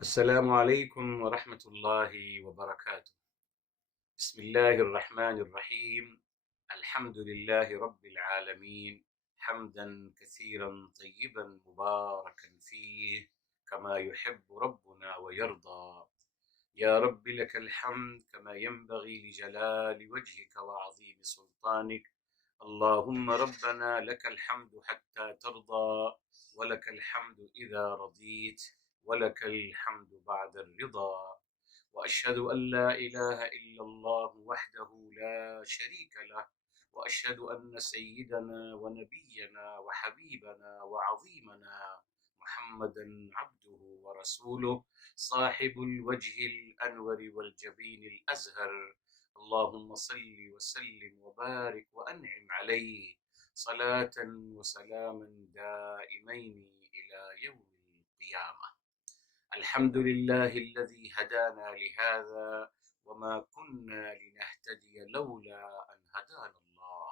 السلام عليكم ورحمة الله وبركاته. بسم الله الرحمن الرحيم. الحمد لله رب العالمين، حمدا كثيرا طيبا مباركا فيه كما يحب ربنا ويرضى. يا رب لك الحمد كما ينبغي لجلال وجهك وعظيم سلطانك. اللهم ربنا لك الحمد حتى ترضى، ولك الحمد إذا رضيت، ولك الحمد بعد الرضا. وأشهد أن لا إله إلا الله وحده لا شريك له، وأشهد أن سيدنا ونبينا وحبيبنا وعظيمنا محمدا عبده ورسوله، صاحب الوجه الأنور والجبين الأزهر. اللهم صل وسلم وبارك وأنعم عليه صلاة وسلاما دائمين إلى يوم القيامة. الحمد لله الذي هدانا لهذا، وما كنا لنهتدي لولا أن هدانا الله.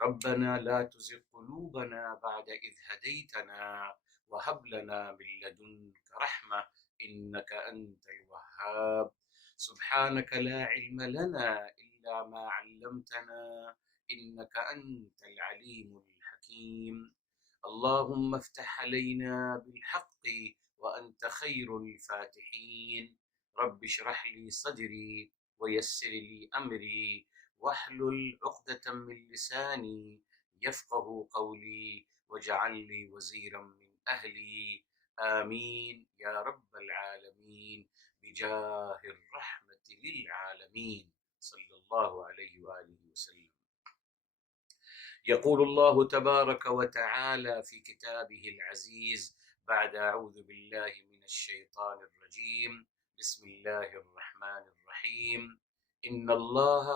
ربنا لا تزغ قلوبنا بعد إذ هديتنا، وهب لنا من لدنك رحمة إنك أنت الوهاب. سبحانك لا علم لنا إلا ما علمتنا، إنك أنت العليم الحكيم. اللهم افتح علينا بالحق وأنت خير الفاتحين. رب اشرح لي صدري ويسر لي أمري واحلل عقدة من لساني يفقه قولي، واجعل لي وزيرا من أهلي. آمين يا رب العالمين، بجاه الرحمة للعالمين صلى الله عليه وآله وسلم. يقول الله تبارك وتعالى في كتابه العزيز بعد أعوذ بالله من الشيطان الرجيم، بسم الله الرحمن الرحيم: إن الله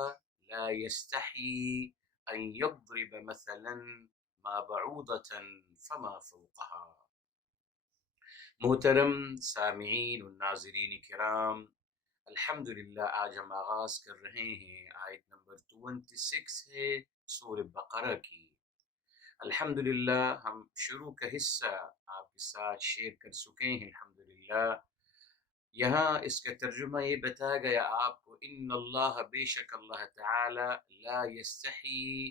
لا يستحي أن يضرب مثلا ما بعوضة فما فوقها. محترم سامعین و ناظرین کرام، الحمدللہ آج ہم آغاز کر رہے ہیں آیت نمبر 26 ہے سورہ بقرہ کی۔ الحمدللہ ہم شروع کا حصہ آپ کے ساتھ شیئر کر چکے ہیں الحمدللہ۔ یہاں اس کا ترجمہ یہ بتایا گیا آپ کو، ان اللہ، بے شک اللہ تعالی، لا یستحی،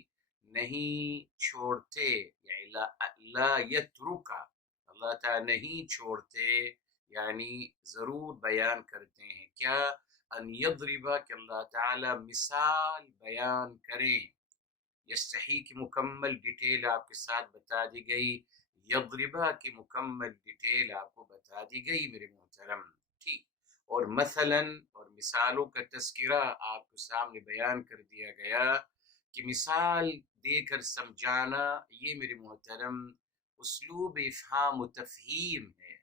نہیں چھوڑتے، یعنی لا یترکا، اللہ تعالی نہیں چھوڑتے، یعنی ضرور بیان کرتے ہیں کیا؟ ان یضربا، کہ اللہ تعالی مثال بیان کریں۔ یستحی کی مکمل ڈیٹیل آپ کے ساتھ بتا دی گئی، یضربا کی مکمل ڈیٹیل آپ کو بتا دی گئی میرے محترم، ٹھیک۔ اور مثلاً اور مثالوں کا تذکرہ آپ کے سامنے بیان کر دیا گیا کہ مثال دے کر سمجھانا یہ میرے محترم اسلوب افہام و تفہیم ہے۔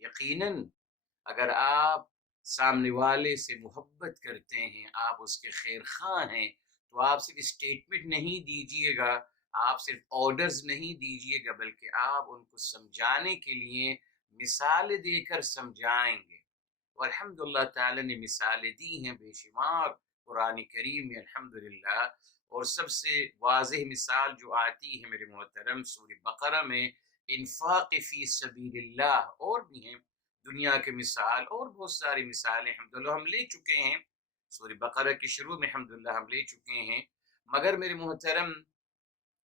یقیناً اگر آپ سامنے والے سے محبت کرتے ہیں، آپ اس کے خیر خواہ ہیں، تو آپ صرف اسٹیٹمنٹ نہیں دیجئے گا، آپ صرف آرڈرز نہیں دیجئے گا، بلکہ آپ ان کو سمجھانے کے لیے مثال دے کر سمجھائیں گے۔ اور الحمدللہ تعالی نے مثالیں دی ہیں بے شمار قرآن کریم میں الحمدللہ۔ اور سب سے واضح مثال جو آتی ہے میرے محترم سورہ بقرہ میں، انفاق فی سبیل اللہ، اور بھی ہیں دنیا کے مثال اور بہت ساری مثالیں الحمدللہ ہم لے چکے ہیں، سورہ بقرہ کے شروع میں الحمدللہ ہم لے چکے ہیں۔ مگر میرے محترم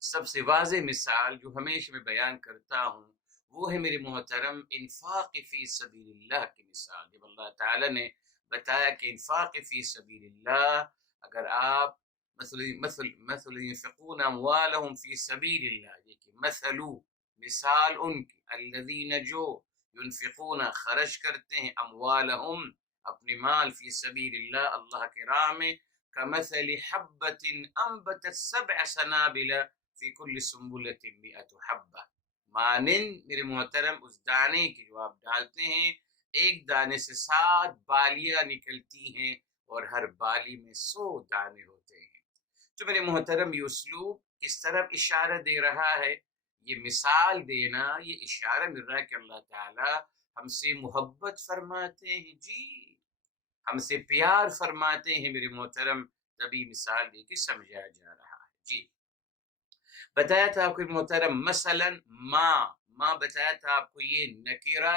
سب سے واضح مثال جو ہمیشہ میں بیان کرتا ہوں وہ ہے میرے محترم انفاق فی سبیل اللہ کی مثال۔ جب اللہ تعالی نے بتایا کہ انفاق فی سبیل اللہ، اگر آپ مثل ينفقون اموالهم فی سبیل اللہ، دیکھیں مثال ان کی، الذین جو ينفقون خرچ کرتے ہیں، اموالهم اپنے مال، فی سبیل اللہ اللہ کے راہ میں، کمثل حبۃ انبتت سبع سنابل فی کل سنبلۃ مئۃ حبہ، مانند میرے محترم اس دانے کی جو آپ ڈالتے ہیں، ایک دانے سے 7 بالیاں نکلتی ہیں اور ہر بالی میں 100 دانے ہوتے ہیں۔ تو میرے محترم یہ اسلوب کس طرف اشارہ دے رہا ہے؟ یہ مثال دینا، یہ اشارہ مل رہا ہے کہ اللہ تعالی ہم سے محبت فرماتے ہیں، جی ہم سے پیار فرماتے ہیں میرے محترم، تبھی مثال دے کے سمجھایا جا رہا ہے۔ جی بتایا تھا آپ کو محترم، مثلا ما بتایا تھا آپ کو یہ نکرہ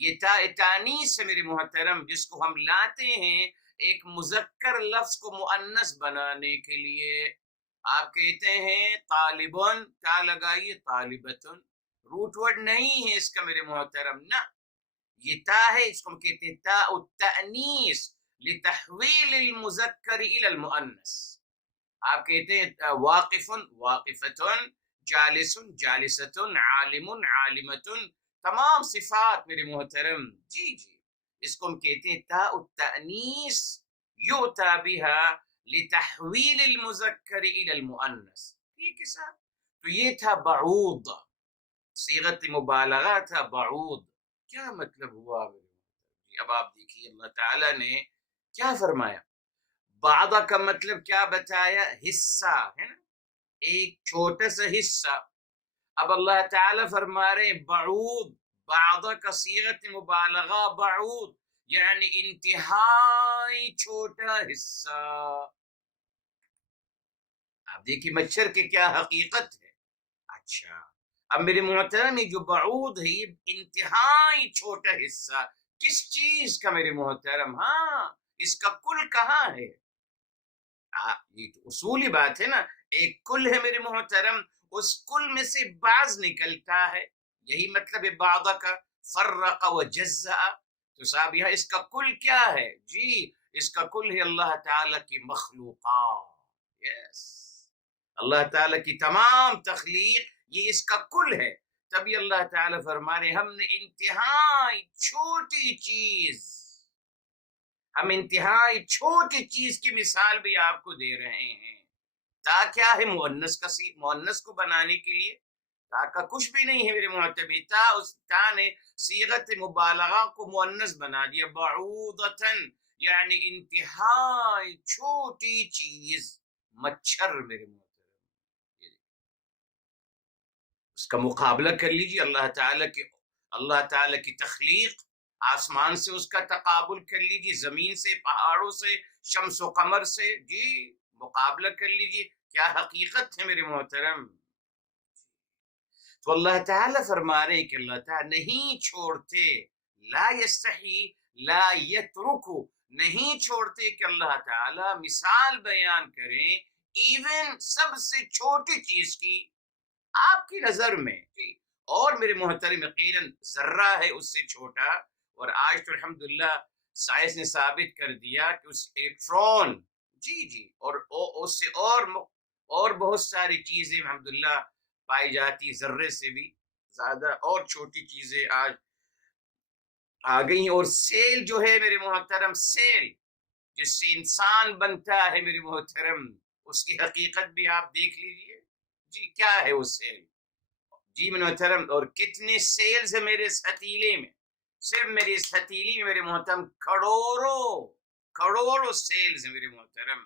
یہ تا تانیث ہے میرے محترم، جس کو ہم لاتے ہیں ایک مذکر لفظ کو مؤنث بنانے کے لیے۔ آپ کہتے ہیں طالبن، تا لگائیے، طالبتن، روٹ ورڈ نہیں ہے اس کا میرے محترم، نہ، یہ تا ہے، اس کو ہم کہتے ہیں تا التانیث لتحویل المذکر الی المؤنث۔ آپ کہتے ہیں واقف، واقفتن، جالس، جالستن، عالم، عالمتن، تمام صفات میرے محترم، جی جی، اس کو ہم کہتے ہیں تاء التأنیث یؤتی بها لتحویل المذکر الى المؤنث، ٹھیک ہے صاحب؟ تو یہ تھا بعوض، صیغت مبالغہ تھا بعوض۔ کیا مطلب ہوا میرے محترم؟ اب آپ دیکھیے اللہ تعالیٰ نے کیا فرمایا، بعض کا مطلب کیا بتایا، حصہ ہے نا، ایک چھوٹا سا حصہ۔ اب اللہ تعالیٰ فرما رہے ہیں بعوض، بعض کا صیغت مبالغہ بعوض، یعنی انتہائی چھوٹا حصہ۔ آپ دیکھیے مچھر کی کیا حقیقت ہے۔ اچھا، اب میرے محترم یہ جو بعوض ہے، یہ انتہائی چھوٹا حصہ کس چیز کا میرے محترم؟ ہاں، اس کا کل کہاں ہے؟ یہ تو اصولی بات ہے نا، ایک کل ہے میرے محترم، اس کل میں سے بعض نکلتا ہے، یہی مطلب ہے بعض کا، فرق و جزا۔ تو صاحب یہاں اس کا کل کیا ہے؟ جی، اس کا کل ہے اللہ تعالیٰ کی مخلوقات، یس، اللہ تعالیٰ کی تمام تخلیق، یہ اس کا کل ہے۔ تبھی اللہ تعالیٰ فرما رہے ہم نے انتہائی چھوٹی چیز، ہم انتہائی چھوٹی چیز کی مثال بھی آپ کو دے رہے ہیں۔ تا کیا ہے؟ مؤنث کو بنانے کے لیے، تا کا کچھ بھی نہیں ہے میرے محترم، تا اس تا نے صیغت مبالغہ کو مؤنث بنا دیا، بعوضتن، یعنی انتہائی چھوٹی چیز، مچھر میرے محترم۔ اس کا مقابلہ کر لیجیے، اللہ تعالیٰ کی تخلیق، آسمان سے اس کا تقابل کر لیجیے، زمین سے، پہاڑوں سے، شمس و قمر سے، جی، مقابلہ کر لیجیے، کیا حقیقت ہے میرے محترم۔ تو اللہ تعالیٰ فرما رہے کہ اللہ تعالیٰ نہیں چھوڑتے، لا یستحی، لا یترکو، نہیں چھوڑتے کہ اللہ تعالیٰ مثال بیان کریں، ایون سب سے چھوٹی چیز کی آپ کی نظر میں، جی، اور میرے محترم یقیناً ذرہ ہے اس سے چھوٹا، اور آج تو الحمدللہ سائنس نے ثابت کر دیا کہ اس الیکٹرون، جی جی، اور اس سے اور بہت ساری چیزیں الحمدللہ پائی جاتی، ذرے سے بھی زیادہ اور چھوٹی چیزیں آج آ گئی ہیں۔ اور سیل جو ہے میرے محترم، سیل جس سے انسان بنتا ہے میرے محترم، اس کی حقیقت بھی آپ دیکھ لیجئے، جی، کیا ہے وہ سیل؟ جی میرے محترم، اور کتنے سیلز ہیں میرے اس ہتھیلے میں، صرف میری اس ہتھیلی میں میرے محترم کروڑوں سیلز ہیں میرے محترم۔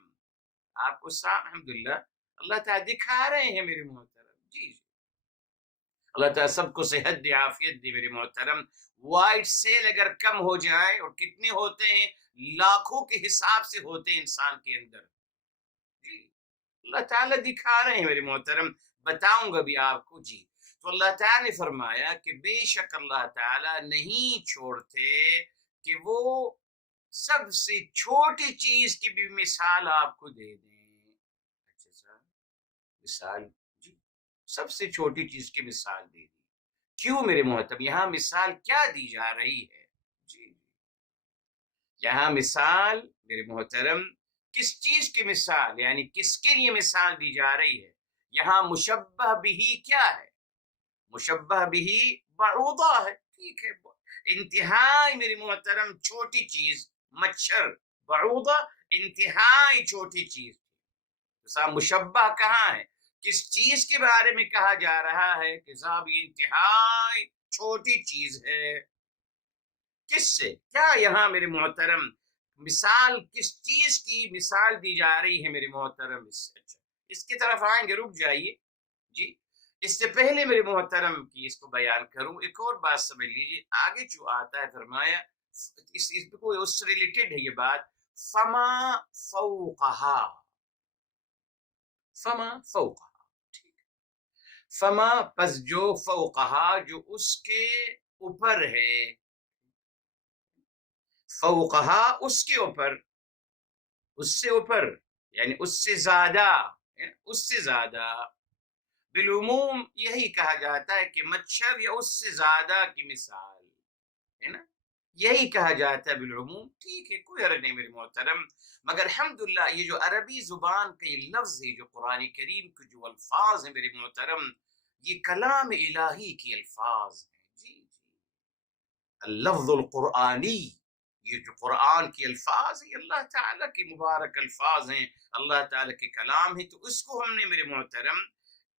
آپ کو الحمدللہ اللہ تعالیٰ دکھا رہے ہیں میرے محترم، جی جی، اللہ تعالیٰ سب کو صحت دے، عافیت دے میرے محترم۔ وائٹ سیل اگر کم ہو جائے، اور کتنے ہوتے ہیں، لاکھوں کے حساب سے ہوتے ہیں انسان کے اندر، جی، اللہ تعالیٰ دکھا رہے ہیں میرے محترم، بتاؤں گا بھی آپ کو، جی۔ تو اللہ تعالیٰ نے فرمایا کہ بے شک اللہ تعالیٰ نہیں چھوڑتے کہ وہ سب سے چھوٹی چیز کی بھی مثال آپ کو دے دیں۔ اچھا سر، مثال، جی، سب سے چھوٹی چیز کی مثال دے دی، کیوں میرے محترم؟ یہاں مثال کیا دی جا رہی ہے؟ جی، یہاں مثال میرے محترم کس چیز کی مثال، یعنی کس کے لیے مثال دی جا رہی ہے؟ یہاں مشبہ بھی کیا ہے؟ مشبہ بھی بعوضہ ہے، ٹھیک ہے، انتہائی میری محترم چھوٹی چیز، مچھر، بعوضہ انتہائی چھوٹی چیز۔ صاحب مشبہ کہاں ہے؟ کس چیز کے بارے میں کہا جا رہا ہے کہ صاحب یہ انتہائی چھوٹی چیز ہے؟ کس سے؟ کیا یہاں میرے محترم مثال کس چیز کی مثال دی جا رہی ہے میرے محترم؟ اچھا، اس کی طرف آئیں گے، رک جائیے، جی، اس سے پہلے میرے محترم کی اس کو بیان کروں، ایک اور بات سمجھ لیجیے، آگے جو آتا ہے فرمایا، اس سے ریلیٹڈ ہے یہ بات، فما فوقہا، فما فوقہا، ٹھیک، فما پس جو، فوقہا جو اس کے اوپر ہے، فوقہا اس کے اوپر، اس سے اوپر یعنی اس سے زیادہ، اس سے زیادہ، بالعموم یہی کہا جاتا ہے کہ مچھر یا اس سے زیادہ کی مثال ہے نا، یہی کہا جاتا ہے بالعموم، ٹھیک ہے کوئی حرج نہیں میرے محترم، مگر الحمدللہ یہ جو عربی زبان کے لفظ ہے، جو قرآن کریم کے جو الفاظ ہیں میرے محترم، یہ کلام الہی کی الفاظ ہیں، جی جی، اللفظ القرآنی، یہ جو قرآن کی الفاظ ہیں اللہ تعالیٰ کی مبارک الفاظ ہیں، اللہ تعالیٰ کے کلام ہیں، تو اس کو ہم نے میرے محترم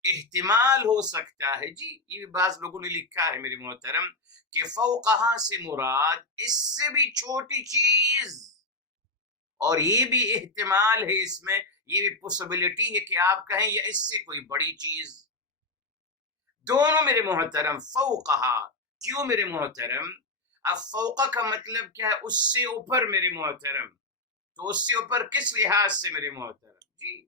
احتمال ہو سکتا ہے، جی یہ بعض لوگوں نے لکھا ہے میرے محترم کہ فوقہا سے مراد اس سے بھی چھوٹی چیز، اور یہ بھی احتمال ہے اس میں، یہ بھی پوسیبلٹی ہے کہ آپ کہیں یا اس سے کوئی بڑی چیز، دونوں میرے محترم فوقہا، کیوں میرے محترم؟ اب فوقہ کا مطلب کیا ہے؟ اس سے اوپر میرے محترم، تو اس سے اوپر کس لحاظ سے میرے محترم؟ جی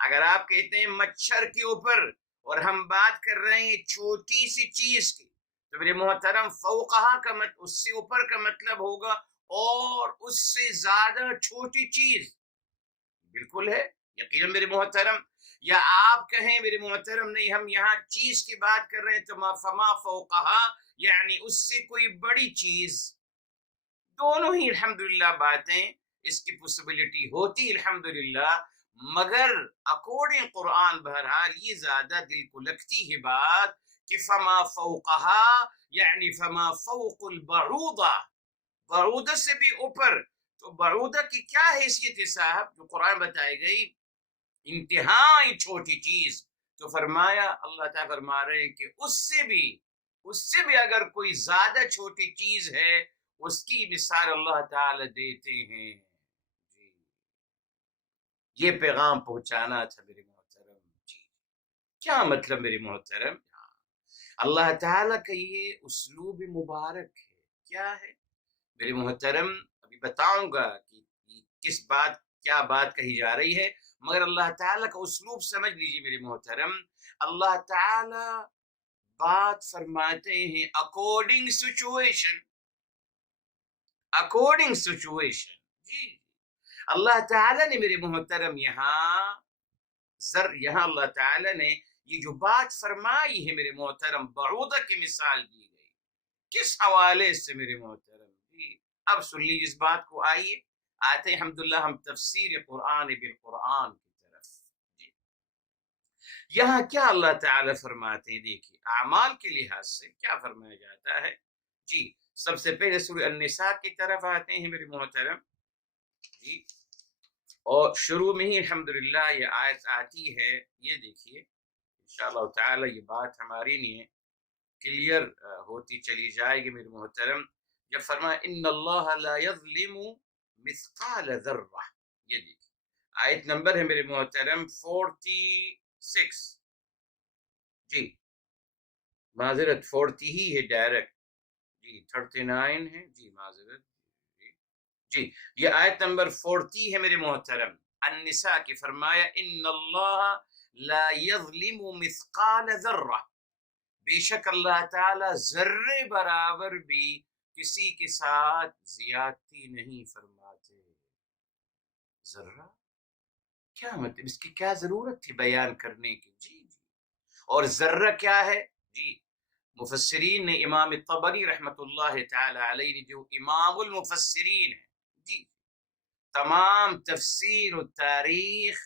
اگر آپ کہتے ہیں مچھر کے اوپر اور ہم بات کر رہے ہیں چھوٹی سی چیز کی، تو میرے محترم فوقہا کا اس سے اوپر کا مطلب ہوگا اور اس سے زیادہ چھوٹی چیز، بالکل ہے یقیناً میرے محترم، یا آپ کہیں میرے محترم نہیں ہم یہاں چیز کی بات کر رہے ہیں تو فما فوقہا یعنی اس سے کوئی بڑی چیز، دونوں ہی الحمدللہ باتیں اس کی پوسیبلٹی ہوتی الحمدللہ، مگر اکارڈنگ قرآن بہرحال یہ زیادہ دل کو لگتی ہے بات کہ فما فوقہا یعنی فما فوق البعوضہ، بعوضہ سے بھی اوپر، تو بعوضہ کی کیا حیثیت ہے صاحب جو قرآن بتائی گئی؟ انتہائی چھوٹی چیز، تو فرمایا اللہ تعالیٰ فرما رہے ہیں کہ اس سے بھی اگر کوئی زیادہ چھوٹی چیز ہے اس کی مثال اللہ تعالی دیتے ہیں، جی یہ پیغام پہنچانا تھا میرے محترم، جی کیا مطلب میرے محترم؟ اللہ تعالیٰ کا یہ اسلوب مبارک ہے، کیا ہے میرے محترم؟ ابھی بتاؤں گا کہ کس بات، کیا بات کہی جا رہی ہے، مگر اللہ تعالیٰ کا اسلوب سمجھ لیجیے میرے محترم، اللہ تعالیٰ بات فرماتے ہیں اکارڈنگ سچویشن، اکارڈنگ سچویشن، جی اللہ تعالیٰ نے میرے محترم یہاں یہاں اللہ تعالیٰ نے یہ جو بات فرمائی ہے میرے محترم، بعوضہ کی مثال دی گئی، کس حوالے سے میرے محترم؟ جی اب سن لیجیے اس بات کو، آئیے آتے ہیں الحمدللہ ہم تفسیر قرآن بالقرآن کی طرف، جی یہاں کیا اللہ تعالیٰ فرماتے ہیں؟ دیکھیے اعمال کے لحاظ سے کیا فرمایا جاتا ہے، جی سب سے پہلے سورہ النساء کی طرف آتے ہیں میرے محترم، جی اور شروع میں ہی الحمدللہ یہ آیت آتی ہے، یہ دیکھیے انشاءاللہ تعالی یہ بات ہماری لیے کلیئر ہوتی چلی جائے گی میرے محترم، جب فرمایا ان اللہ لا یظلم مثقال ذرہ، یہ دیکھیے آیت نمبر ہے میرے محترم 46، جی معذرت 40 ہی ہے ڈائریکٹ، جی 39 ہے، جی معذرت، جی یہ آیت نمبر 40 ہے میرے محترم النساء کی، فرمایا ان اللہ لا یظلم مثقال ذرہ، بے شک اللہ تعالی ذرے برابر بھی کسی کے ساتھ زیادتی نہیں فرماتے، ذرہ کیا مطلب، اس کی کیا ضرورت تھی بیان کرنے کی؟ جی جی اور ذرہ کیا ہے؟ جی مفسرین نے، امام طبری رحمت اللہ تعالی علیہ جو امام المفسرین ہے، جی تمام تفسیر و تاریخ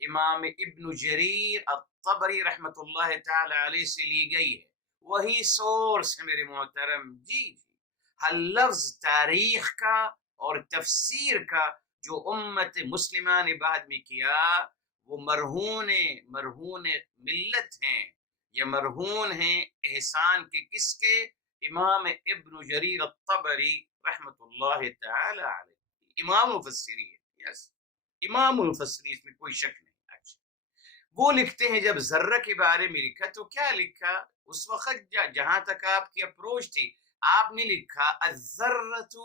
امام ابن جریر الطبری رحمت اللہ تعالی علیہ سے لی گئی ہے، وہی سورس ہے میرے محترم، جی جی ہر لفظ تاریخ کا اور تفسیر کا جو امت مسلمہ نے بعد میں کیا وہ مرہون ملت ہیں، یا مرہون ہیں احسان کے کس کے؟ امام ابن جریر الطبری رحمت اللہ تعالی علیہ، امام مفسرین، یس امام المفسرین، اس میں کوئی شک نہیں۔ اچھا وہ لکھتے ہیں جب ذرہ کے بارے میں لکھا تو کیا لکھا؟ اس وقت جہاں تک آپ کی اپروچ تھی آپ نے لکھا الذرۃ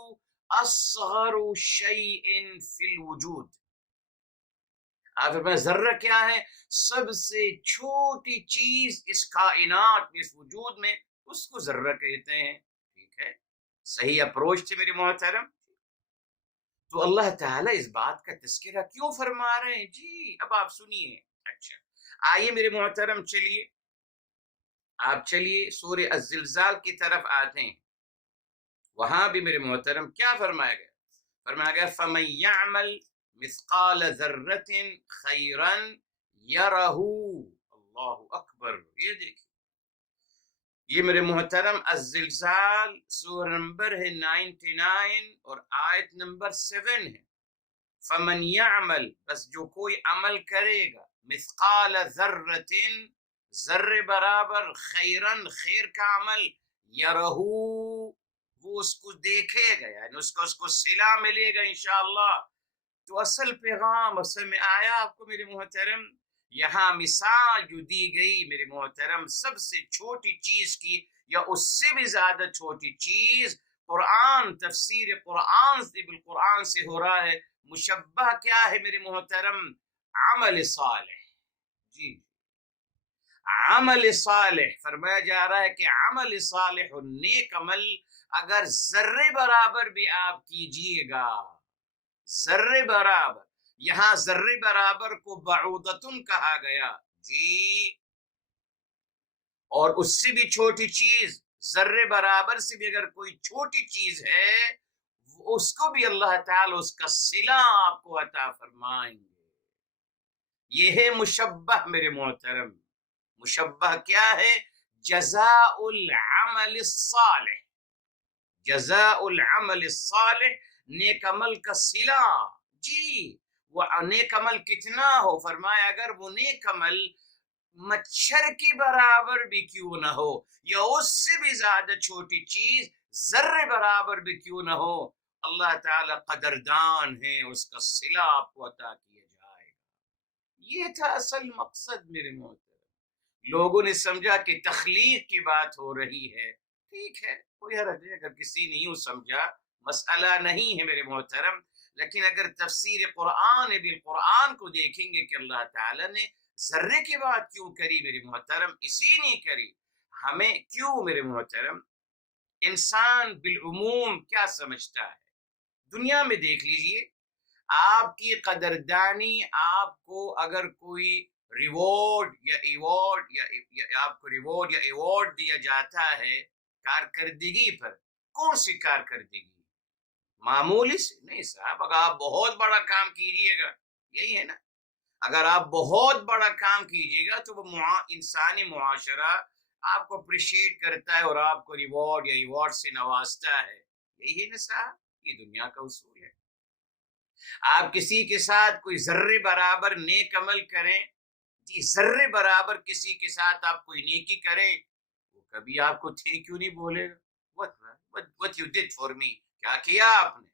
اصغر شیء فی الوجود، آپ فرمایا ذرہ کیا ہے؟ سب سے چھوٹی چیز اس کائنات میں، اس وجود میں، اس کو ذرہ کہتے ہیں، ٹھیک ہے صحیح اپروچ تھی میرے محترم، تو اللہ تعالیٰ اس بات کا تذکرہ کیوں فرما رہے ہیں؟ جی اب آپ سنیے. اچھا آئیے میرے محترم، چلیے آپ چلیے سورہ الزلزال کی طرف آتے ہیں. وہاں بھی میرے محترم کیا فرمایا گیا؟ فرمایا گیا فَمَن يَعْمَلْ مِثْقَالَ ذَرَّةٍ خَيْرًا يَرَهُ. اللہ اکبر. یہ دیکھیں، یہ میرے محترم الزلزال سورہ نمبر ہے 99 اور آیت نمبر 7 ہے. فمن یعمل، بس جو کوئی عمل کرے گا، مثقال ذرۃ، ذرے برابر، خیرن، خیر کا عمل، یرہو، وہ اس کو دیکھے گا، یعنی اس کو صلہ ملے گا انشاءاللہ. تو اصل پیغام اصل میں آیا آپ کو میرے محترم. یہاں مثال جو دی گئی میرے محترم سب سے چھوٹی چیز کی یا اس سے بھی زیادہ چھوٹی چیز، قرآن، تفسیر قرآن سے بالقرآن سے ہو رہا ہے. مشبہ کیا ہے میرے محترم؟ عمل صالح. جی عمل صالح فرمایا جا رہا ہے کہ عمل صالح، نیک عمل اگر ذرے برابر بھی آپ کیجئے گا، ذرے برابر، یہاں ذرے برابر کو بعودتن کہا گیا. جی اور اس سے بھی چھوٹی چیز، ذرے برابر سے بھی اگر کوئی چھوٹی چیز ہے، اس کو بھی اللہ تعالی اس کا صلہ آپ کو عطا فرمائیں گے. یہ ہے مشبہ میرے محترم. مشبہ کیا ہے؟ جزاء العمل الصالح. جزاء العمل الصالح، نیک عمل کا صلہ. جی وہ نیک عمل کتنا ہو؟ فرمایا اگر وہ نیک عمل مچھر کی برابر بھی کیوں نہ ہو، یا اس سے بھی زیادہ چھوٹی چیز ذرے برابر بھی کیوں نہ ہو، اللہ تعالی قدردان ہے، اس کا صلہ آپ کو عطا کیا جائے گا. یہ تھا اصل مقصد میرے محترم. لوگوں نے سمجھا کہ تخلیق کی بات ہو رہی ہے. ٹھیک ہے، کوئی حرج نہیں اگر کسی نے یوں سمجھا، مسئلہ نہیں ہے میرے محترم. لیکن اگر تفسیر قرآن بالقرآن کو دیکھیں گے کہ اللہ تعالیٰ نے ذرے کی بات کیوں کری میرے محترم، اسی نہیں کری. ہمیں کیوں میرے محترم؟ انسان بالعموم کیا سمجھتا ہے؟ دنیا میں دیکھ لیجئے، آپ کی قدردانی، آپ کو اگر کوئی ریوارڈ یا ایوارڈ یا آپ کو ریوارڈ یا ایوارڈ دیا جاتا ہے کارکردگی پر، کون سی کارکردگی؟ معمولی سے نہیں صاحب. اگر آپ بہت بڑا کام کیجئے گا، یہی ہے نا، اگر آپ بہت بڑا کام کیجئے گا تو وہ انسانی معاشرہ آپ کو اپریشیٹ کرتا ہے اور آپ کو ریوارڈ یا ایوارڈ سے نوازتا ہے. یہی ہے نا صاحب، یہ دنیا کا اصول ہے. آپ کسی کے ساتھ کوئی ذرے برابر نیک عمل کریں، جی ذرے برابر کسی کے ساتھ آپ کوئی نیکی کریں، وہ کبھی آپ کو تھینک یو نہیں بولے گا. what you did for me، کیا کیا آپ نے.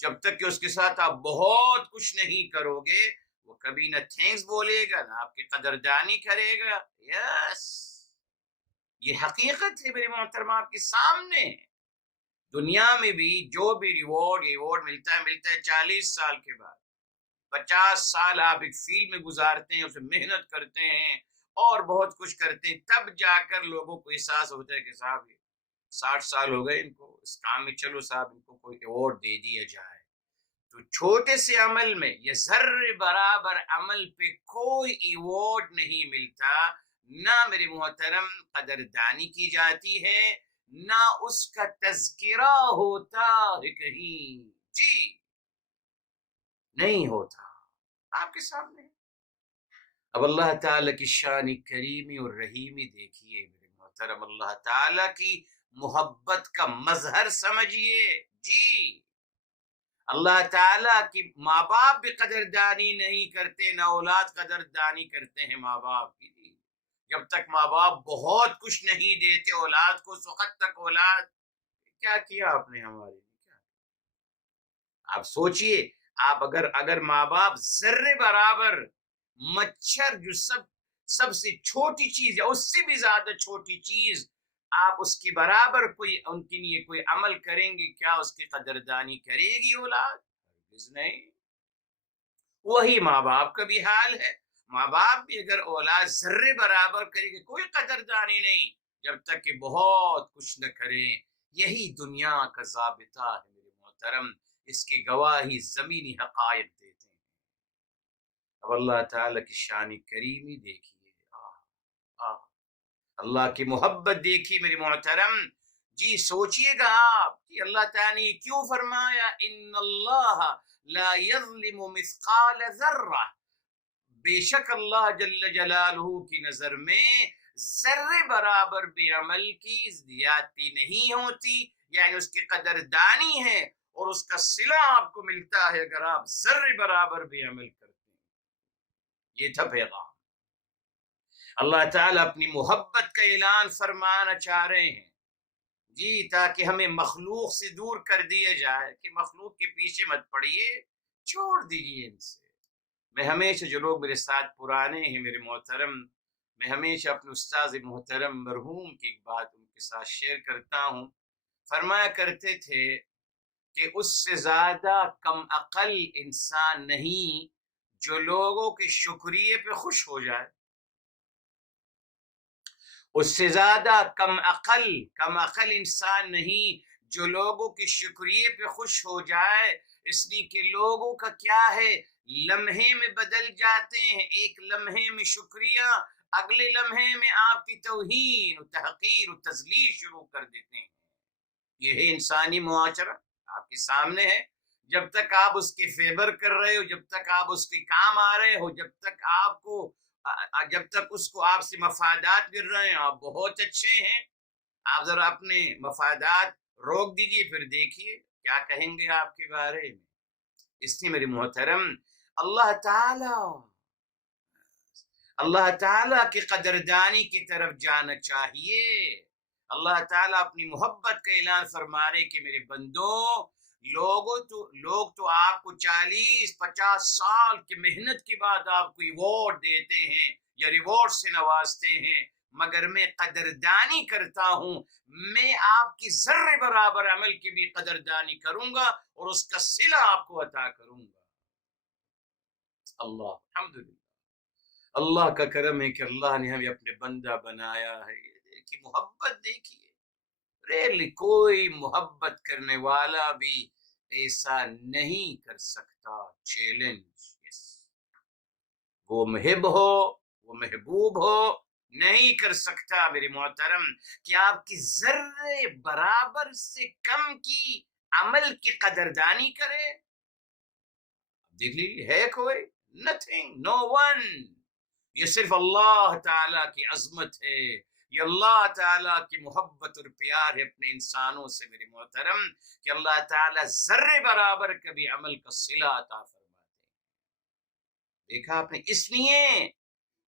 جب تک کہ اس کے ساتھ آپ بہت کچھ نہیں کرو گے، وہ کبھی نہ تھینکس بولے گا نہ آپ کی قدردانی کرے گا. یس، یہ حقیقت ہے میرے محترم آپ کے سامنے. دنیا میں بھی جو بھی ایوارڈ ملتا ہے 40 سال کے بعد. 50 سال آپ ایک فیلڈ میں گزارتے ہیں، اسے محنت کرتے ہیں اور بہت کچھ کرتے ہیں، تب جا کر لوگوں کو احساس ہوتا ہے کہ صاحب 60 سال ہو گئے ان کو اس کام میں، چلو صاحب ان کو کوئی ایوارڈ دے دیا جائے. تو چھوٹے سے عمل میں یا ذرے برابر عمل پہ کوئی ایوارڈ نہیں ملتا، نہ میرے محترم قدردانی کی جاتی ہے، نہ اس کا تذکرہ ہوتا ہے کہیں. جی نہیں ہوتا. آپ کے سامنے اب اللہ تعالیٰ کی شان کریمی اور رحیمی دیکھیے میرے محترم. اللہ تعالیٰ کی محبت کا مظہر سمجھیے. جی اللہ تعالیٰ کی ماں باپ بھی قدردانی نہیں کرتے، نہ اولاد قدردانی کرتے ہیں ماں باپ کی. جب تک ماں باپ بہت کچھ نہیں دیتے اولاد کو، اس وقت تک اولاد کیا کیا آپ نے ہمارے لیے؟ کیا آپ سوچئے، آپ اگر ماں باپ ذرے برابر مچھر جو سب سے چھوٹی چیز ہے، اس سے بھی زیادہ چھوٹی چیز، آپ اس کی برابر کوئی ان کے لیے کوئی عمل کریں گے، کیا اس کی قدردانی کرے گی اولاد؟ ہرگز نہیں. وہی ماں باپ کا بھی حال ہے. ماں باپ بھی اگر اولاد ذرے برابر کرے گی، کوئی قدردانی نہیں جب تک کہ بہت کچھ نہ کریں. یہی دنیا کا ضابطہ ہے میرے محترم. اس کی گواہی زمینی حقائق دیتے ہیں۔ اب اللہ تعالیٰ کی شان کریمی دیکھیے، آہ، اللہ کی محبت دیکھیے میرے محترم۔ جی سوچئے گا آپ کہ اللہ تعالیٰ نے کیوں فرمایا ان اللہ لا یظلم مثقال ذرہ، بے شک اللہ جل جلالہ کی نظر میں ذرے برابر بھی عمل کی زیادتی نہیں ہوتی، یعنی اس کی قدردانی ہے اور اس کا صلہ آپ کو ملتا ہے اگر آپ ذرے برابر بھی عمل کرتے ہیں۔ یہ تھا پیغام۔ اللہ تعالیٰ اپنی محبت کا اعلان فرمانا چاہ رہے ہیں، جی، تاکہ ہمیں مخلوق سے دور کر دیا جائے کہ مخلوق کے پیچھے مت پڑیے، چھوڑ دیجیے ان سے۔ میں ہمیشہ جو لوگ میرے ساتھ پرانے ہیں میرے محترم، میں ہمیشہ اپنے استاذ محترم مرحوم کی ایک بات ان کے ساتھ شیئر کرتا ہوں۔ فرمایا کرتے تھے کہ اس سے زیادہ کم عقل انسان نہیں جو لوگوں کے شکریہ پہ خوش ہو جائے، اس سے زیادہ کم عقل انسان نہیں جو لوگوں کے شکریہ پہ خوش ہو جائے، اس لیے کہ لوگوں کا کیا ہے، لمحے میں بدل جاتے ہیں، ایک لمحے میں شکریہ، اگلے لمحے میں آپ کی توہین و تحقیر و تذلیل شروع کر دیتے ہیں۔ یہ ہے انسانی معاشرہ، آپ کے سامنے ہے۔ جب تک آپ اس کے فیور کر رہے ہو، جب تک آپ اس کے کام آ رہے ہو، جب تک اس کو آپ سے مفادات گر رہے ہیں، آپ بہت اچھے ہیں۔ آپ ذرا اپنے مفادات روک دیجئے، پھر دیکھیے کیا کہیں گے آپ کے بارے میں۔ اس لیے میرے محترم، اللہ تعالیٰ کی قدردانی کی طرف جانا چاہیے۔ اللہ تعالیٰ اپنی محبت کا اعلان فرما رہے کہ میرے بندوں، لوگ تو آپ کو 40-50 سال کی محنت کے بعد آپ کو ایوارڈ دیتے ہیں یا ریوارڈ سے نوازتے ہیں، مگر میں قدردانی کرتا ہوں، میں آپ کی ذرے برابر عمل کی بھی قدردانی کروں گا اور اس کا صلہ آپ کو عطا کروں گا۔ اللہ الحمدللہ، اللہ کا کرم ہے کہ اللہ نے ہمیں اپنے بندہ بنایا ہے۔ دیکھیے محبت، دیکھیے ریلی کوئی محبت کرنے والا بھی ایسا نہیں کر سکتا۔ چیلنج، یس، وہ محب ہو، وہ محبوب ہو، نہیں کر سکتا میرے محترم کہ آپ کی ذرے برابر سے کم کی عمل کی قدردانی کرے۔ دیکھ لیجیے، ہے کوئی؟ نتھنگ، نو ون۔ یہ صرف اللہ تعالیٰ کی عظمت ہے، یہ اللہ تعالیٰ کی محبت اور پیار ہے اپنے انسانوں سے میرے محترم، کہ اللہ تعالیٰ ذرے برابر کبھی عمل کا صلہ عطا فرماتے ہیں۔ دیکھا آپ نے؟ اس لیے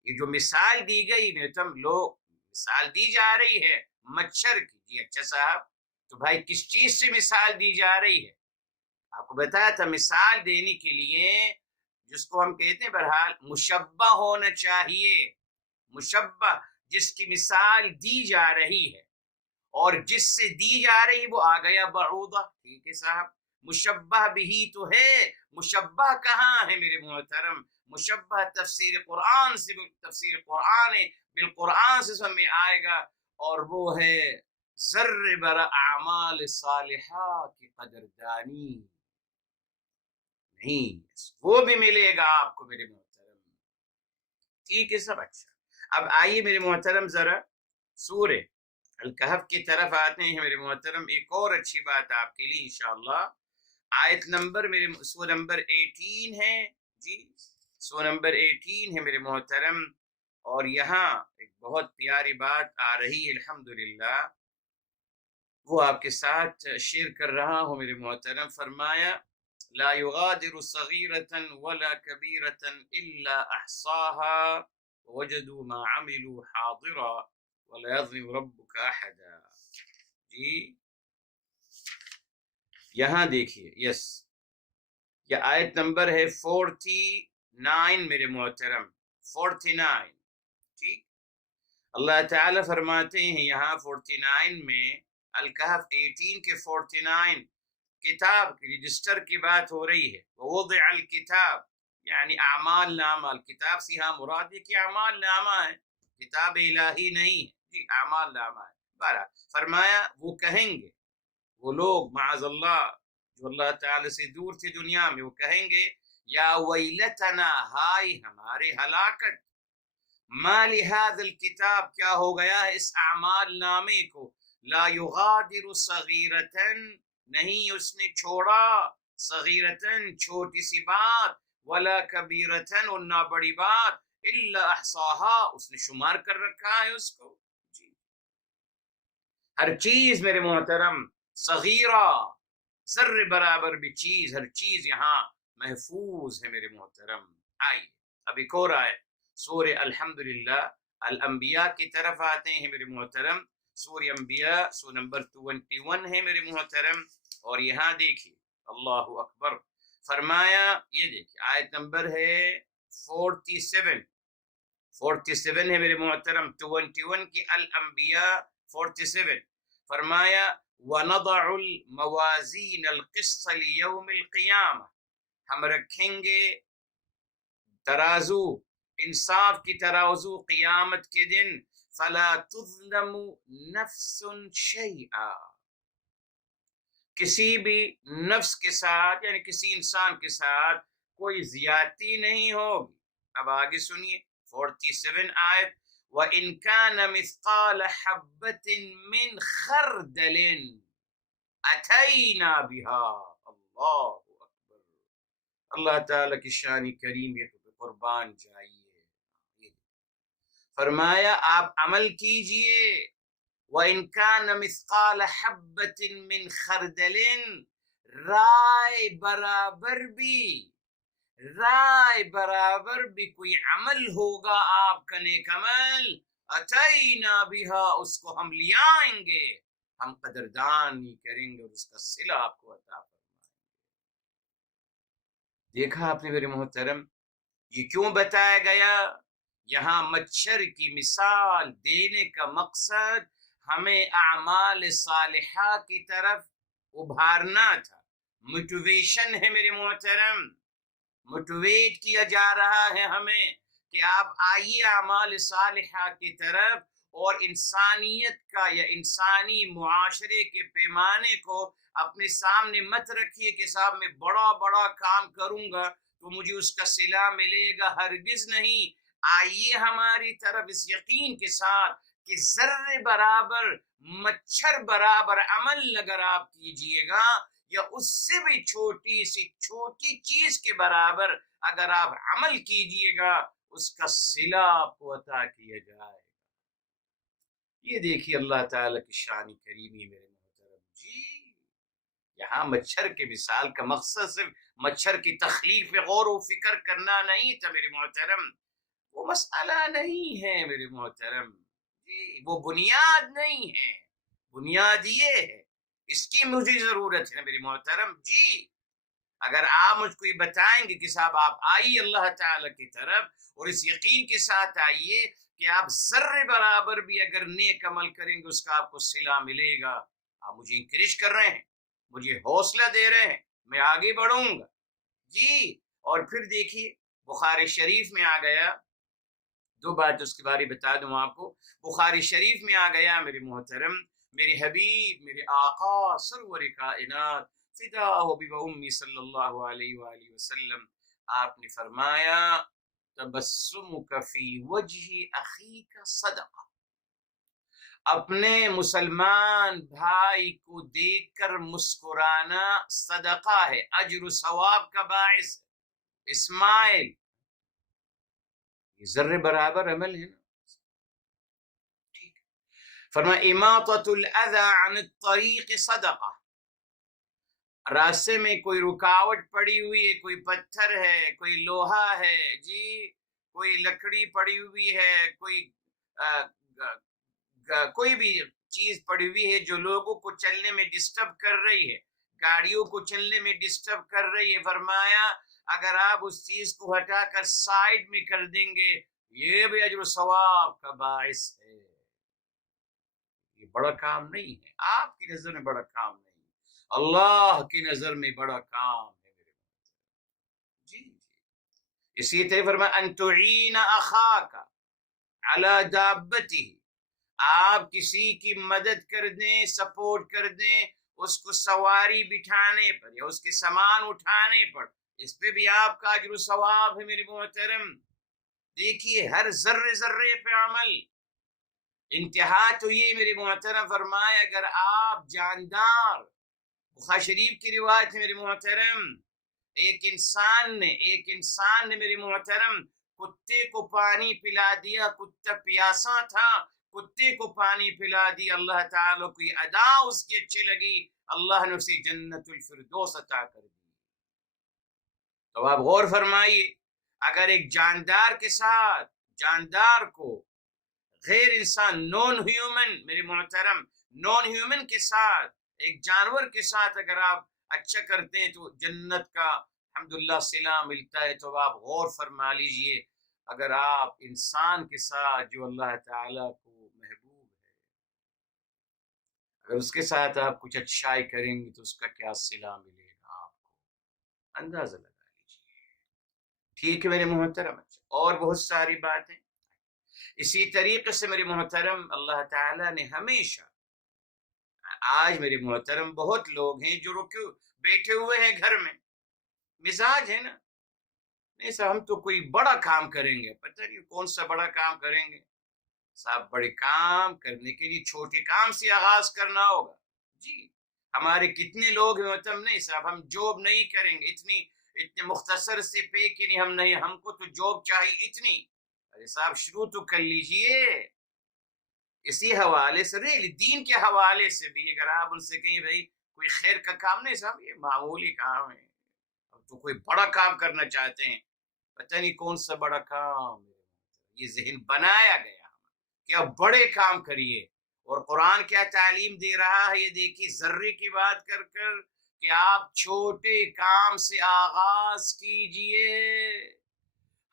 یہ جو مثال دی گئی مثال دی جا رہی ہے مچھر کی، جی اچھا صاحب، تو بھائی کس چیز سے مثال دی جا رہی ہے؟ آپ کو بتایا تھا مثال دینے کے لیے جس کو ہم کہتے ہیں بہرحال مشبہ ہونا چاہیے، مشبہ جس کی مثال دی جا رہی ہے اور جس سے دی جا رہی وہ آ گیا بعوضہ۔ ٹھیک ہے صاحب، مشبہ بھی تو ہے، مشبہ کہاں ہے میرے محترم؟ مشبہ تفسیر قرآن ہے، بالقرآن سے سمجھ میں آئے گا، اور وہ ہے ذرے بر اعمال صالحہ کی قدردانی۔ نہیں، وہ بھی ملے گا آپ کو میرے محترم۔ ٹھیک ہے سب؟ اچھا، اب آئیے میرے محترم ذرا سورہ الکہف کی طرف آتے ہیں میرے محترم۔ ایک اور اچھی بات آپ کے لیے انشاءاللہ، آیت نمبر سورہ نمبر 18 ہے، جی سورہ نمبر 18 ہے میرے محترم، اور یہاں ایک بہت پیاری بات آ رہی ہے الحمدللہ، وہ آپ کے ساتھ شیئر کر رہا ہوں میرے محترم۔ فرمایا لا يغادر صغيرة ولا كبيرة إلا أحصاها ووجدوا ما عملوا حاضرا ولا يظلم ربك أحدا۔ جی یہاں دیکھیے، یس، یہ آیت نمبر ہے 49 میرے محترم، 49۔ ٹھیک، اللہ تعالیٰ فرماتے ہیں یہاں 49 میں، الکہف 18 کے 49، کتاب کی رجسٹر کی بات ہو رہی ہے۔ ووضع الکتاب یعنی اعمال نامہ، الکتاب سے یہاں مراد ہے کہ اعمال نامہ ہے، کتاب الہی نہیں ہے، جی اعمال نامہ ہے۔ بارہ فرمایا وہ کہیں گے، وہ لوگ معاذ اللہ جو اللہ تعالی سے دور تھے دنیا میں، وہ کہیں گے یا ویلتنا، ہائے ہمارے ہلاکت، ما لہذا الکتاب، کیا ہو گیا ہے اس اعمال نامے کو، لا یغادر صغیرتن، نہیں اس نے چھوڑا، صغیرتن چھوٹی سی بات، ولا کبیرتن اور نہ بڑی بات، الا احصاها، اس نے شمار کر رکھا ہے اس کو. جی ہر چیز میرے محترم، صغیرہ ذر برابر بھی چیز، ہر چیز یہاں محفوظ ہے میرے محترم. آئیے اب ایک اور آئے سورہ الحمدللہ الانبیاء کی طرف آتے ہیں میرے محترم. سورہ انبیاء سورہ نمبر 21 ہے میرے محترم. اور یہاں دیکھیے اللہ اکبر، فرمایا، یہ دیکھیے آیت نمبر ہے 47 ہے میرے محترم، 21 کی الانبیاء 47. فرمایا وَنَضَعُ الْمَوَازِينَ الْقِسْطَ لِيَوْمِ الْقِيَامَةِ، ہم رکھیں گے ترازو، انصاف کی ترازو قیامت کے دن، فَلَا تُظْلَمُ نَفْسٌ شَيْئًا، کسی بھی نفس کے ساتھ یعنی کسی انسان کے ساتھ کوئی زیادتی نہیں ہوگی. اب آگے سنیے 47 آیت، وَإِن كَانَ مِثْقَالَ حَبَّةٍ مِّنْ خَرْدَلٍ أَتَيْنَا بِهَا. اللہ اکبر، اللہ تعالیٰ کی شان کریمیت پہ قربان جائیے. فرمایا آپ عمل کیجئے، وَإِن كَانَ مِثْقَالَ حَبَّةٍ مِّنْ خَرْدَلٍ، رائے برابر بھی کوئی عمل ہوگا آپ کا نیک عمل، اتینا بہا، اس کو ہم لے آئیں گے، ہم قدردانی کریں گے اور اس کا صلہ آپ کو عطا فرمائیں گے. دیکھا آپ نے میرے محترم، یہ کیوں بتایا گیا؟ یہاں مچھر کی مثال دینے کا مقصد ہمیں اعمال صالحہ کی طرف ابھارنا تھا. موٹیویشن ہے میرے محترم، موٹیویٹ کیا جا رہا ہے ہمیں کہ آپ آئیے اعمال صالحہ کی طرف، اور انسانیت کا یا انسانی معاشرے کے پیمانے کو اپنے سامنے مت رکھیے کہ صاحب میں بڑا بڑا کام کروں گا تو مجھے اس کا صلہ ملے گا، ہرگز نہیں. آئیے ہماری طرف اس یقین کے ساتھ کہ ذرے برابر، مچھر برابر عمل اگر آپ کیجئے گا، یا اس سے بھی چھوٹی سی چھوٹی چیز کے برابر اگر آپ عمل کیجئے گا، اس کا صلہ آپ کو عطا کیا جائے گا. یہ دیکھیے اللہ تعالیٰ کی شان کریمی میرے محترم. جی یہاں مچھر کے مثال کا مقصد صرف مچھر کی تخلیق پہ غور و فکر کرنا نہیں تھا میرے محترم، وہ مسئلہ نہیں ہے میرے محترم. جی وہ بنیاد نہیں ہے، بنیاد یہ ہے، اس کی مجھے ضرورت ہے میرے محترم. جی اگر آپ مجھ کو یہ بتائیں گے کہ صاحب آپ آئیے اللہ تعالیٰ کی طرف اور اس یقین کے ساتھ آئیے کہ آپ ذرے برابر بھی اگر نیک عمل کریں گے اس کا آپ کو صلہ ملے گا، آپ مجھے انکریج کر رہے ہیں، مجھے حوصلہ دے رہے ہیں، میں آگے بڑھوں گا. جی اور پھر دیکھیے بخاری شریف میں آ گیا، دو بات اس کے بارے بتا دوں آپ کو. بخاری شریف میں آ گیا میرے محترم، میرے حبیب، میرے آقا سرور کائنات فداہ بی و امی صلی اللہ علیہ وآلہ وسلم، آپ نے فرمایا تبسمک فی وجہ اخیک صدقہ، اپنے مسلمان بھائی کو دیکھ کر مسکرانا صدقہ ہے، اجر و ثواب کا باعث. اسماعیل یہ ذرے برابر عمل ہے نا. ٹھیک فرمایا اماطۃ الاذى عن الطریق صدقہ، راستے میں کوئی رکاوٹ پڑی ہوئی ہے، کوئی پتھر ہے، کوئی لوہا ہے، جی کوئی لکڑی پڑی ہوئی ہے، کوئی بھی چیز پڑی ہوئی ہے جو لوگوں کو چلنے میں ڈسٹرب کر رہی ہے، گاڑیوں کو چلنے میں ڈسٹرب کر رہی ہے، فرمایا اگر آپ اس چیز کو ہٹا کر سائڈ میں کر دیں گے یہ بھی اجر و ثواب کا باعث ہے. یہ بڑا کام نہیں ہے، آپ کی نظر میں بڑا کام نہیں، اللہ کی نظر میں بڑا کام ہے میرے. جی اسی طرح فرمایا ان تعین اخاک علی دابتہ، آپ کسی کی مدد کر دیں، سپورٹ کر دیں اس کو سواری بٹھانے پر یا اس کے سامان اٹھانے پر، اس پہ بھی آپ کا اجر و ثواب ہے میرے محترم۔ دیکھیے ہر ذرے ذرے پہ عمل۔ انتہا تو یہ میرے محترم فرمائے، اگر آپ جاندار، بخاری شریف کی روایت ہے میرے محترم، ایک انسان نے میرے محترم کتے کو پانی پلا دیا، کتا پیاسا تھا، کتے کو پانی پلا دیا، اللہ تعالیٰ کو یہ ادا اس کی اچھی لگی، اللہ نے اسے جنت الفردوس عطا کر دی۔ تو آپ غور فرمائیے، اگر ایک جاندار کو غیر انسان میرے محترم نان ہیومن کے ساتھ، ایک جانور کے ساتھ اگر آپ اچھا کرتے ہیں تو جنت کا الحمدللہ صلہ ملتا ہے۔ تو آپ غور فرما لیجئے، اگر آپ انسان کے ساتھ جو اللہ تعالیٰ کو محبوب ہے، اگر اس کے ساتھ آپ کچھ اچھائی کریں گے تو اس کا کیا صلہ ملے گا، آپ کو اندازہ لگا لیجیے۔ ٹھیک ہے میرے محترم، اور بہت ساری باتیں اسی طریقے سے میرے محترم اللہ تعالیٰ نے ہمیشہ، آج میرے محترم بہت لوگ ہیں جو بیٹھے ہوئے ہیں گھر میں، مزاج ہے نا، نہیں صاحب ہم تو کوئی بڑا کام کریں گے، پتہ نہیں کون سا بڑا کام کریں گے صاحب۔ بڑے کام کرنے کے لیے چھوٹے کام سے آغاز کرنا ہوگا۔ جی ہمارے کتنے لوگ ہیں محترم، نہیں صاحب ہم جاب نہیں کریں گے، اتنے مختصر سے پے کے نہیں، ہم کو تو جاب چاہیے اتنی۔ ارے صاحب شروع تو کر لیجئے۔ اسی حوالے سے دین کے حوالے سے بھی اگر آپ ان سے کہیں بھائی کوئی خیر کا کام، نہیں صاحب یہ معمولی کام ہے، اب تو کوئی بڑا کام کرنا چاہتے ہیں، پتہ نہیں کون سا بڑا کام۔ یہ ذہن بنایا گیا کہ اب بڑے کام کریے، اور قرآن کیا تعلیم دے رہا ہے یہ دیکھیے، ذرے کی بات کر کہ آپ چھوٹے کام سے آغاز کیجئے۔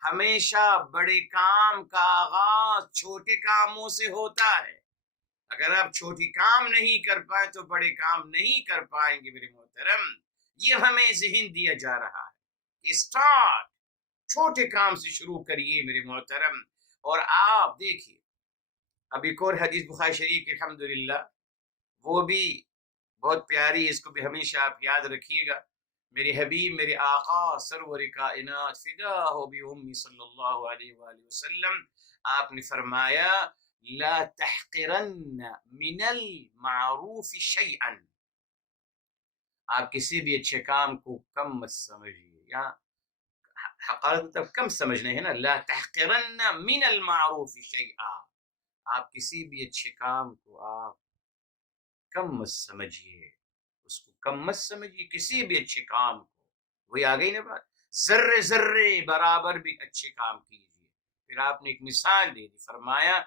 ہمیشہ بڑے کام کا آغاز چھوٹے کاموں سے ہوتا ہے۔ اگر آپ چھوٹی کام نہیں کر پائے تو بڑے کام نہیں کر پائیں گے میرے محترم۔ یہ ہمیں ذہن دیا جا رہا ہے، اسٹارٹ چھوٹے کام سے شروع کریے میرے محترم۔ اور آپ دیکھیے اب ایک اور حدیث بخاری شریف کی الحمدللہ، وہ بھی بہت پیاری ہے، اس کو بھی ہمیشہ آپ یاد رکھیے گا۔ میرے حبیب، میرے آقا سرور کائنات فدا ہو بھی امی صلی اللہ علیہ وآلہ وسلم، آپ نے فرمایا لا تحقرن من المعروف شیئا، آپ کسی بھی اچھے کام کو کم مت سمجھیے، یا حقارت مطلب کم سمجھنا ہے نا، لا تحقرن من المعروف شیئا، آپ کسی بھی اچھے کام کو آپ کم مت سمجھیے، اس کو کم مت سمجھیے، کسی بھی اچھے کام کو۔ وہی آ گئی نا بات، ذرے ذرے برابر بھی اچھے کام کیجیے۔ پھر آپ نے ایک مثال دے دی، فرمایا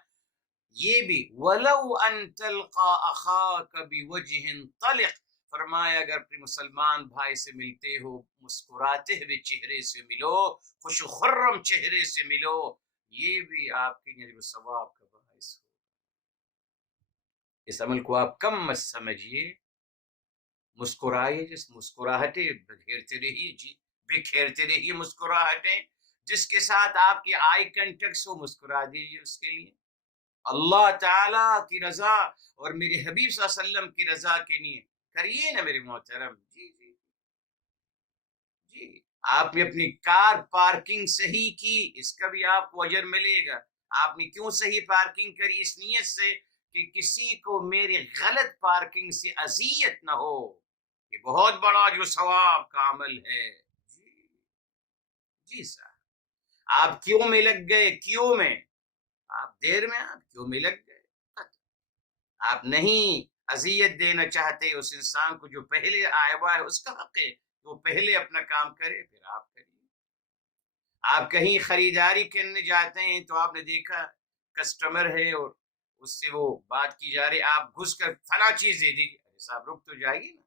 یہ بھی وَلَوْ أَن تَلْقَى أَخَاكَ بِوَجْهٍ طَلِقٍ، فرمایا اگر اپنے مسلمان بھائی سے ملتے ہو مسکراتے ہوئے چہرے سے ملو، خوش و خرم چہرے سے ملو، یہ بھی آپ کے اجر و ثواب کا باعث ہو۔ اس عمل کو آپ کم مت سمجھیے، مسکرائیے، جس مسکراہٹیں بکھیرتے رہیے، جی بکھیرتے رہیے مسکراہٹیں، جس کے ساتھ آپ کی آئی کنٹیکٹ ہو مسکرا دیجیے اس کے لیے، اللہ تعالیٰ کی رضا اور میرے حبیب صلی اللہ علیہ وسلم کی رضا کے لیے کریے نا میرے محترم۔ جی جی جی آپ نے اپنی کار پارکنگ صحیح کی، اس کا بھی آپ کو اجر ملے گا۔ آپ نے کیوں صحیح پارکنگ کری؟ اس نیت سے کہ کسی کو میری غلط پارکنگ سے اذیت نہ ہو، یہ بہت بڑا جو ثواب کا عمل ہے۔ جی جی سر، آپ کیوں میں لگ گئے؟ کیوں میں آپ دیر میں، آپ کیوں میں لگ گئے؟ آپ نہیں اذیت دینا چاہتے اس انسان کو جو پہلے آیا ہوا ہے، اس کا حق ہے وہ پہلے اپنا کام کرے، پھر آپ کریے۔ آپ کہیں خریداری کرنے جاتے ہیں تو آپ نے دیکھا کسٹمر ہے اور اس سے وہ بات کی جا رہی، آپ گھس کر فلاں چیز دے دیجیے، ارے صاحب رک تو جائے گی نا،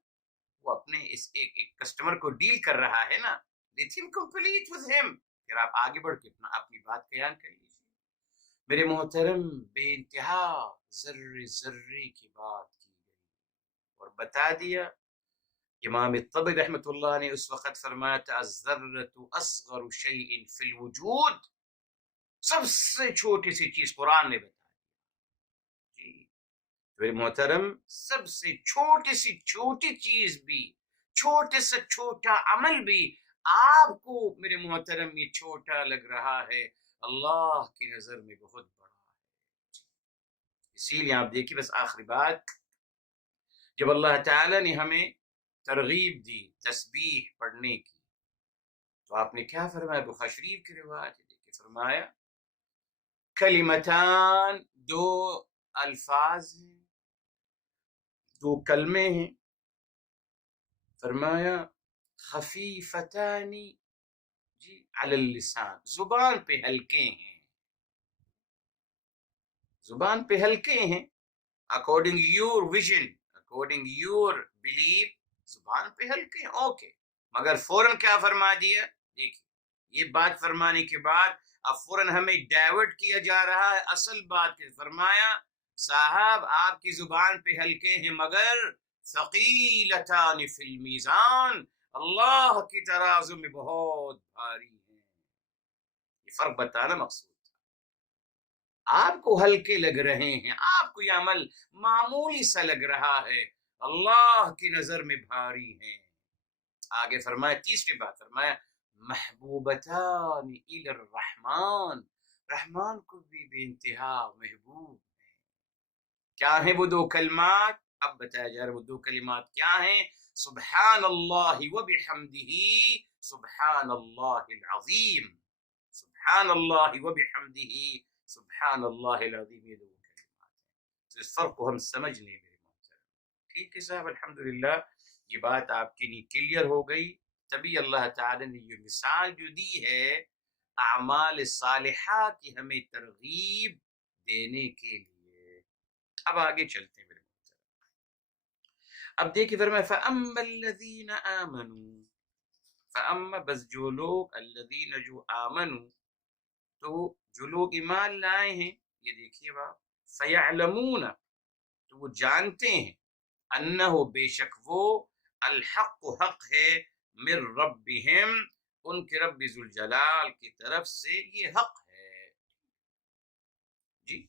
وہ اپنے اس ایک کسٹمر کو ڈیل کر رہا ہے نا، لیٹ ہم کمپلیٹ ود ہم، پھر آپ آگے بڑھ کے اپنی بات بیان کر لیجیے۔ میرے محترم بے انتہا ذرے ذرے کی بات کی گئی اور بتا دیا۔ امام الطبری رحمۃ اللہ نے اس وقت فرمایا تھا الذرۃ اصغر شیء فی الوجود، سب سے چھوٹی سی چیز قرآن نے بتا دی۔ جی میرے محترم، سب سے چھوٹی سی چھوٹی چیز بھی، چھوٹے سے چھوٹا عمل بھی آپ کو میرے محترم یہ چھوٹا لگ رہا ہے، اللہ کی نظر میں بہت بڑا ہے۔ اسی لیے آپ دیکھیے، بس آخری بات، جب اللہ تعالی نے ہمیں ترغیب دی تسبیح پڑھنے کی، تو آپ نے کیا فرمایا؟ بخاری شریف کی روایت ہے، دیکھیے فرمایا کلمتان، دو الفاظ ہیں، دو کلمے ہیں، فرمایا خفیفتانی، جی، علی اللسان، زبان پہ ہلکے ہیں، زبان پہ ہلکے ہیں، according your vision, according your belief, زبان پہ ہلکے ہیں، اوکے، مگر فوراً کیا فرما دیا؟ دیکھیے یہ بات فرمانے کے بعد اب فوراً ہمیں ڈائیورٹ کیا جا رہا ہے اصل بات کے، فرمایا صاحب آپ کی زبان پہ ہلکے ہیں مگر ثقیلتان فی المیزان، اللہ کی ترازو میں بہت بھاری ہیں۔ یہ فرق بتانا مقصود تھا، آپ کو ہلکے لگ رہے ہیں، آپ کو یہ عمل معمولی سا لگ رہا ہے، اللہ کی نظر میں بھاری ہیں۔ آگے فرمایا تیسری بات، فرمایا محبوبتان الی الرحمن، رحمان کو بھی بے انتہا محبوب ہیں۔ کیا ہیں وہ دو کلمات؟ اب بتایا جا رہا ہے وہ دو کلمات کیا ہیں۔ سبحان اللہ و بحمدہ، سبحان اللہ العظیم، سبحان اللہ و بحمدہ، سبحان اللہ العظیم، یہ دو کلمات ہیں، تو اس فرق کو ہم سمجھ لیں میرے محترم۔ ٹھیک ہے صاحب، الحمدللہ یہ بات آپ کے لیے کلیئر ہو گئی، تبھی اللہ تعالی نے یہ مثال جو دی ہے اعمال صالحہ کی ہمیں ترغیب دینے کے لیے۔ اب آگے چلتے ہیں میرے محترم، اب دیکھیں فرمایا فَأَمَّا الَّذِينَ آمَنُوا، فَأَمَّا، بس جو لوگ، الَّذِينَ جو آمنوا، تو جو لوگ ایمان لائے ہیں، یہ دیکھیے بات، فَيَعْلَمُونَ، تو وہ جانتے ہیں، انہو، بے شک وہ، الحق، حق ہے، من ربہم، ان کے رب ذوالجلال کی طرف سے یہ حق ہے، جی،